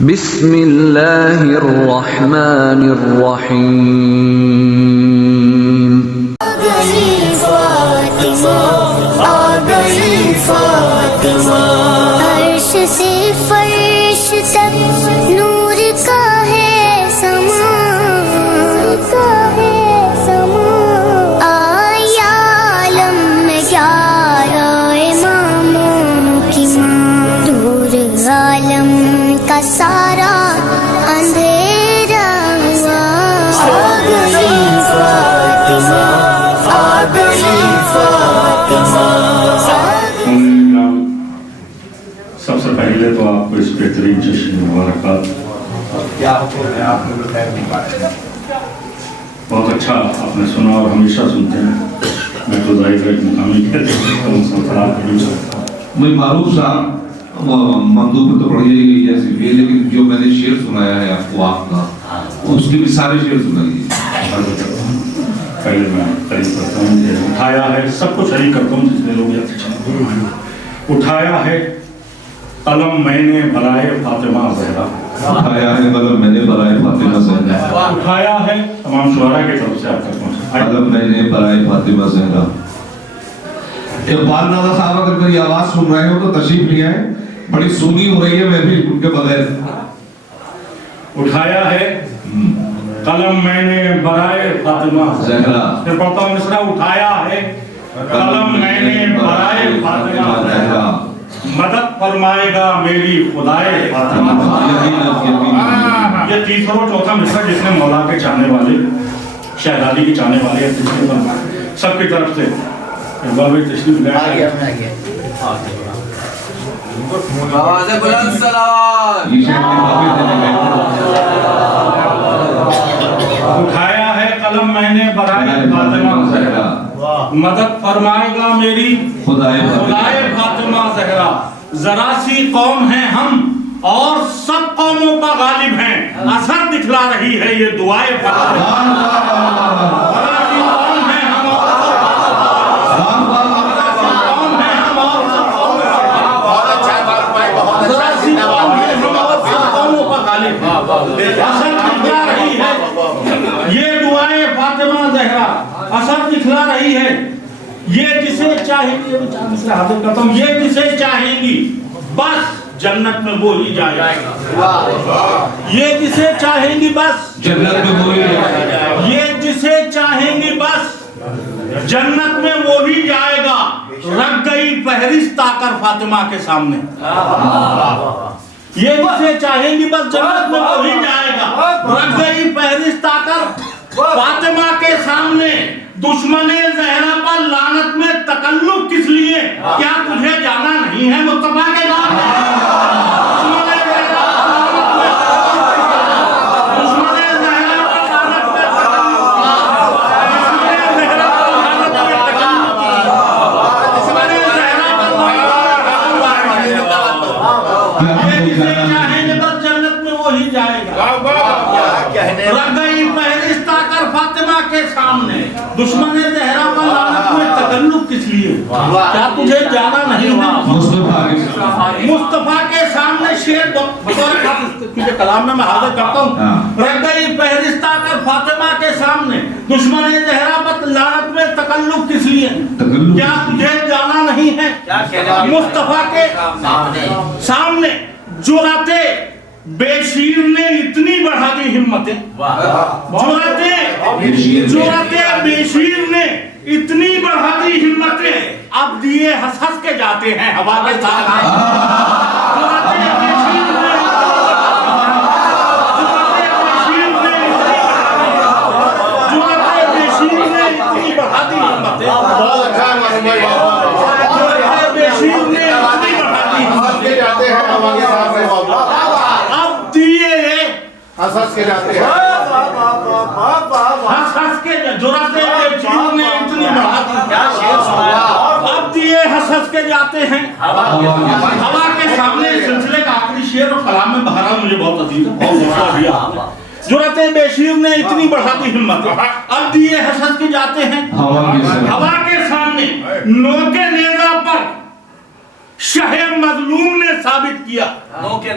बिस्मिल्लाहिर्रहमानिर्रहीम। अर्श से फर्श तक नूर का है समा, आया आलम में 11 इमामों की माँ, दूर आलम का सारा अंधेरा हुआ। आ गई फातिमा, आ गई फातिमा। सबसे पहले तो आपको इस बेहतरीन जश्न मुबारकबाद। क्या हुक्म है, आप लोग खैर नहीं पाते। बहुत अच्छा आपने सुना और हमेशा सुनते हैं। मैं तो जाहिर है मुकामी कहते हैं मुझे मारूफ साहब मंदूब तो पढ़ी गई जैसी भी, लेकिन जो मैंने शेर सुनाया है आपको आपका, उसके भी सारे शेर सुनाइए। पहले मैं तारीफ करता हूँ, उठाया है सब कुछ हरी करता हूँ जितने लोग उठाया है कलम मैंने बराए फातिमा ज़हरा, उठाया है कलम मैंने बराए फातिमा ज़हरा, उठाया है तमाम शुअरा की तरफ से आप तक पहुँचा कलम मैंने बराए फातिमा ज़हरा। इकबाल नाज़ा साहब अगर मेरी आवाज सुन रहे हो तो तशरीफ ले आए, बड़ी सूनी हो रही है महफिल उनके बगैर। उठाया है कलम मैंने बराए फातिमा ज़हरा, फिर पढ़ता हूँ मिसरा। उठाया है कलम मैंने बराए फातिमा ज़हरा, मदद फरमाएगा मेरी खुदाए फातिमा। ये तीसरा और चौथा मिसरा जिसने मौला के चाहने वाले, शहजादी की चाहने वाले सबकी तरफ से तशरीफ ले आए। उठाया है कलम मैंने बराए फातिमा ज़हरा, मदद फरमाएगा मेरी खुदाए फातिमा ज़हरा। जरा सी कौम है हम और सब कौमों का गालिब हैं, असर दिखला रही है ये दुआए फातिमा। जरा सी कौम है हम और असर दिखला रही है ये दुआए फातिमा ज़हरा, असर दिखला रही है। ये जिसे चाहेंगी, ये जिसे चाहेंगी बस जन्नत में वो ही जाएगा। ये जिसे चाहेंगी बस जन्नत में वो ही जाएगा। ये जिसे चाहेंगी बस जन्नत में वो ही जाएगा। रख गई फहरिस्त आकर फातिमा के सामने। ये जिसे चाहेंगी बस जन्नत में वो ही जाएगा। रख गई फहरिस्त आकर फातिमा के सामने। दुश्मने ज़हरा पर लानत में तकल्लुफ किस लिए, क्या तुझे जाना नहीं है मुस्तफा के गाँव में? दुश्मने ज़हरा पर लानत में चाहेंगे बस जन्नत में वो ही जाएगा। रख गई फहरिस्त आकर फातिमा के सामने। दुश्मने ज़हरा पर लानत में तकल्लुफ किस लिए, क्या तुझे जाना नहीं है मुस्तफा के सामने? शेर कलाम में मैं हाजिर करता हूँ। रख गई फहरिस्त आकर फातिमा के सामने। दुश्मने ज़हरा पर लानत में तकल्लुफ किस लिए, क्या तुझे जाना नहीं है मुस्तफा के सामने? जुराते बेशीर ने इतनी बढ़ा दी हिम्मतें, जुराते बेशीर ने इतनी बढ़ा दी हिम्मतें, अब दिए हंस हंस के जाते हैं हवा के साथ। जुराते बेशीर ने इतनी बढ़ा दी हिम्मतें, बेशीर ने इतनी बढ़ा दी हिम्मतें, अब दिए हंस के जाते हैं। हंस के जुराते बेशीर ने इतनी बढ़ा दी, अब दिए हंस के जाते हैं हवा के सामने। सिलसिले का आखिरी शेर और कलाम में बहरहाल मुझे बहुत अजीज है, बहुत मौका दिया। जुराते बेशीर ने इतनी बढ़ा दी हिम्मत, अब दिए हंस के जाते हैं हवा के सामने। नोके नेज़ा पर शहे मजलूम ने साबित किया। नो के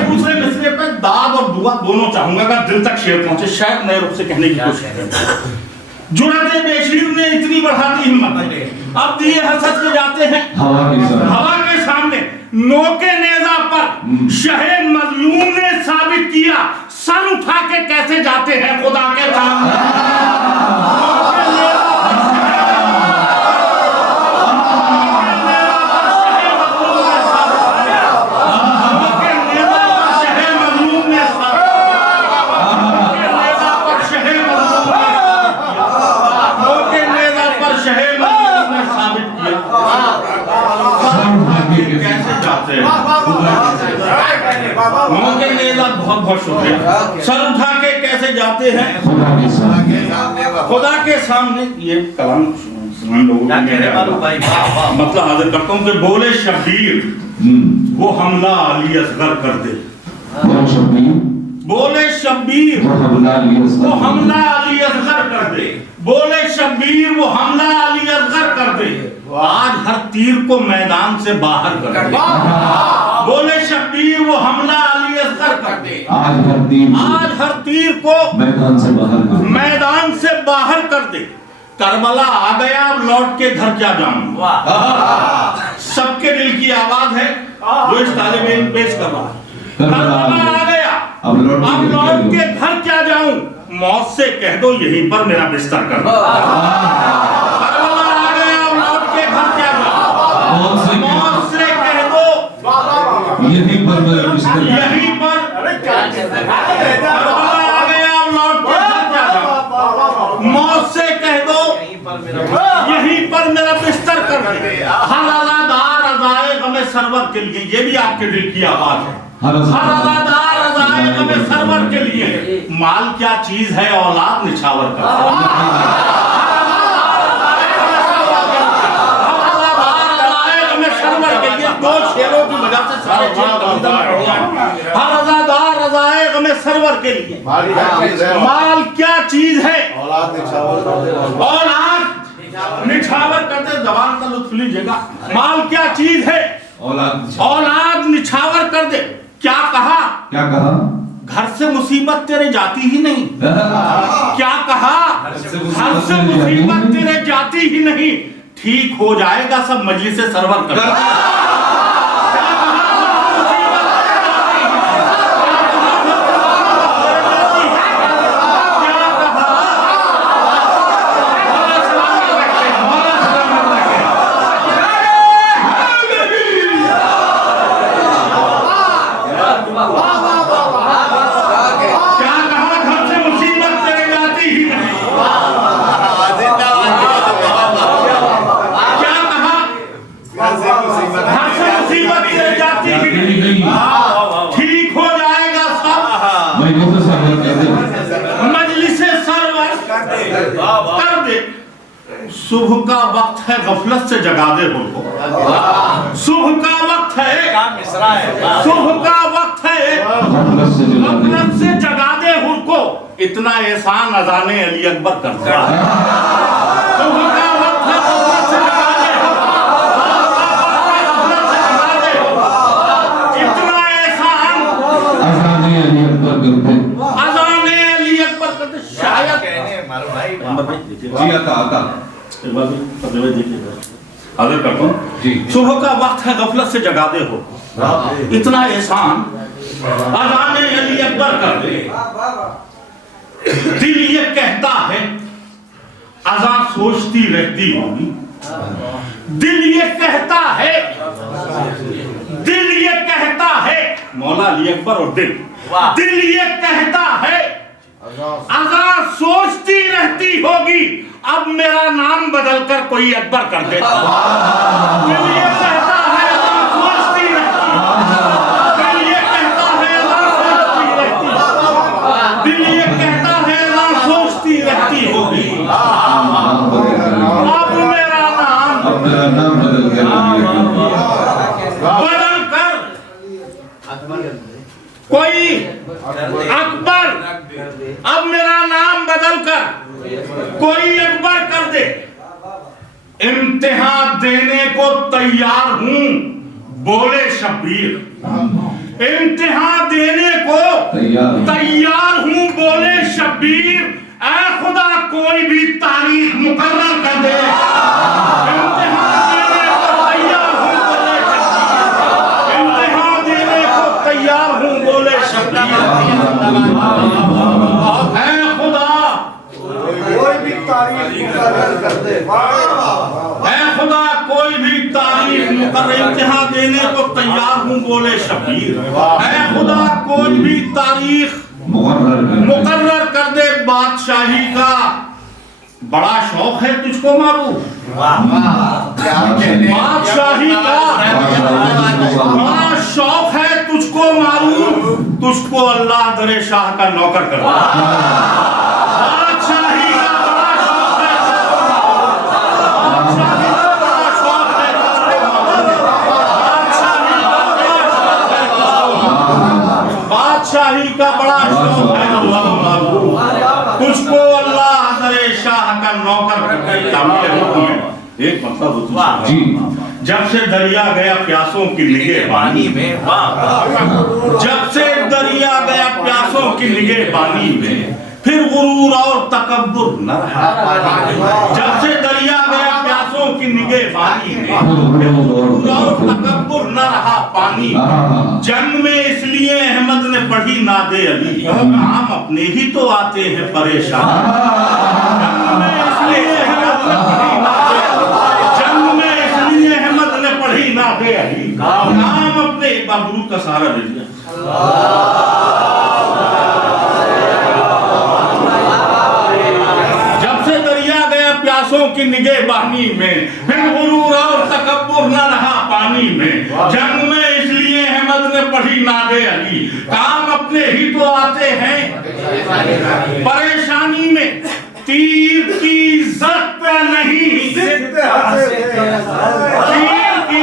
दूसरे मिसरे पे दाद और दुआ दोनों चाहूंगा, अगर दिल तक शेर पहुंचे, शायद नए रूप से कहने की कोशिश करें। जुराते बेशीर ने इतनी बढ़ा दी हिम्मत, अब दिए हसद के जाते हैं हवा के सामने। नो के नेजा पर शहे मजलूम ने साबित किया, सर उठा के कैसे जाते हैं खुदा के सामने। बहुत बहुत शुक्रिया। सर उठा के कैसे जाते हैं खुदा के सामने। ये कलाम लोगों मतलब हाजिर करता हूँ कि बोले शब्बीर वो हमला अली असगर कर दे। बोले शब्बीर वो हमला अली असगर कर दे। बोले शब्बीर वो हमला अली असगर कर दे। आज हर तीर को मैदान से बाहर कर दे। बोले शब्बीर वो हमला अली असगर कर दे। आज हर तीर को मैदान से बाहर कर दे। करबला आ गया, अब लौट के घर क्या जाऊं। सबके दिल की आवाज है जो इस तालिब इल्म पेश कर रहा है। करबला आ गया, अब लौट के घर क्या जाऊं। मौत से कह दो यहीं पर मेरा बिस्तर कर दो। करबला आ गया, अब लौट के घर क्या जाऊं। मौत से कह दो यहीं पर मेरा बिस्तर, यहीं पर। करबला आ गया, अब लौट के घर क्या जाऊं। मौत से कह दो यहीं पर मेरा बिस्तर कर दे। हर अज़ादार अज़ाए गमे सरवर के लिए, ये भी आपके दिल की आवाज है। हर अज़ादार अज़ाए गमे सरवर के लिए माल क्या चीज है औलाद निछावर कर। दो शेरों की वजह से सारे हर अज़ादार अज़ाए गमे सरवर के लिए माल क्या चीज है औलाद निछावर करते। जबान का लुत्फ लीजिएगा। माल क्या चीज है औलाद निछावर कर दे। क्या कहा घर से मुसीबत तेरे जाती ही नहीं। क्या कहा घर से मुसीबत तेरे जाती ही नहीं। ठीक हो जाएगा सब मजलिस से सरवर कर। ठीक हो जाएगा सब मजलिस सरवर कर दे। सुबह का वक्त है गफलत से जगा दे उनको। सुबह का वक्त है, सुबह का वक्त है गफलत से जगा दे उनको। इतना एहसान अज़ाने अली अकबर कर दे। सुबह का वक्त है गफलत से जगा दे, इतना एहसान अज़ाने अली अकबर कर दे। शायद सुबह का वक्त है गफलत से जगा दे हो। इतना एहसान अज़ाने अली अकबर कर दे। दिल ये कहता है अज़ान सोचती रहती होगी। दिल ये कहता है, दिल ये कहता है मौला अली अकबर और दिल ये कहता है अज़ान सोचती रहती होगी। अब मेरा नाम बदलकर कोई अकबर कर दे। दिल ये कहता है अज़ान सोचती रहती, दिल ये कहता है अज़ान सोचती रहती, दिल ये कहता है अज़ान सोचती रहती होगी। अब मेरा नाम बदल कर कोई अकबर, अब मेरा नाम बदल कर कोई अकबर कर दे। इम्तिहान देने को तैयार हूं बोले शब्बीर। इम्तिहान देने को तैयार हूं बोले शब्बीर। ऐ खुदा कोई भी तारीख मुकर्रर कर दे। इम्तिहान देने को तैयार हूं बोले शब्बीर। इम्तिहान देने को तैयार हूं बोले शब्बीर। ऐ खुदा कोई भी तारीख मुकर्रर कर दे। ऐ खुदा कोई भी तारीख मुकर्रर इम्तिहान देने को तैयार हूं बोले शब्बीर। ऐ खुदा कोई भी तारीख मुकर्रर कर दे। बादशाही का बड़ा शौक है तुझको मारूफ। बादशाही का बड़ा शौक है तुझको मारूफ। तुझको अल्लाह दरे शाह का नौकर कर दे। बादशाही का बड़ा शौक है। बादशाही का बड़ा शौक है तुझको। बादशाही का बड़ा शौक है तुझको अल्लाह दरे शाह का नौकर कर दे। एक मतलब जी, जब से दरिया गया प्यासों की निगहबानी में। जब से दरिया गया प्यासों की निगहबानी में फिर गुरूर और तकब्बुर न रहा। जब से दरिया गया प्यासों की निगहबानी में फिर गुरूर और तकब्बुर न रहा पानी। जंग में इसलिए अहमद ने पढ़ी नादे अली। हम अपने ही तो आते हैं परेशान। जंग में इसलिए अहमद ने पढ़ी नादे अली। जंग में इसलिए अहमद ने पढ़ी नादे अली। नाम अपने बाबरू का सहारा दे दिया। की निगहबानी में फिर गुरूर और तकब्बुर न रहा पानी में। जंग में इसलिए अहमद ने पढ़ी नादे अली। काम अपने ही तो आते हैं परेशानी में। तीर की इज्जत पे नहीं, तीर की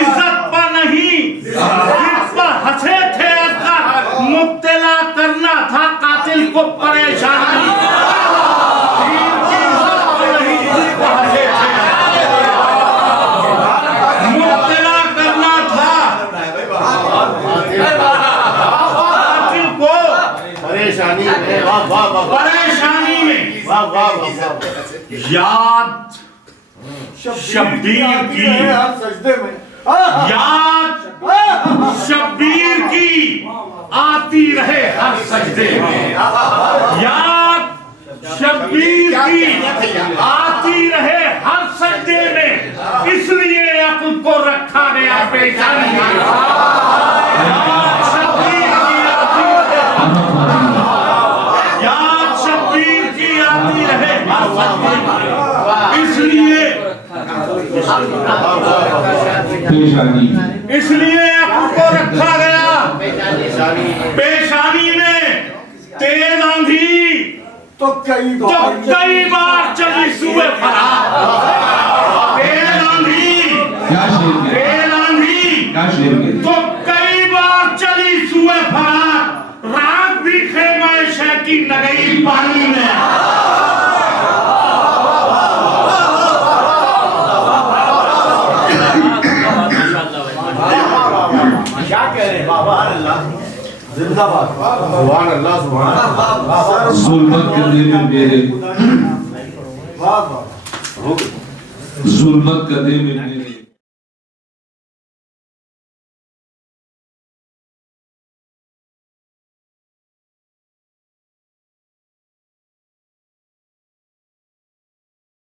इज्जत पर नहीं, जिस पर हंसे थे मुब्तला करना था कातिल को परेशानी। मुब्तला करना था कातिल को परेशानी में। याद शब्बीर की, याद शब्बीर की आती रहे हर सजदे में। याद शब्बीर की आती रहे हर सजदे में। इसलिए अक्ल को रखा गया पेशानी में। याद शब्बीर की आती रहे, याद शब्बीर की आती रहे हर सजदे में। इसलिए अक्ल को रखा गया पेशानी में। तेज आंधी तो कई बार चली सुबह फरार। तेज आंधी तो कई बार चली सुबह फरार। रात भी खेमा शह की नगई पानी में। क्या कह रहे हैं बाबा? जिंदाबाद। सुभान अल्लाह, सुभान अल्लाह। जुल्मत करने में मेरे, जुल्मत करने में मेरे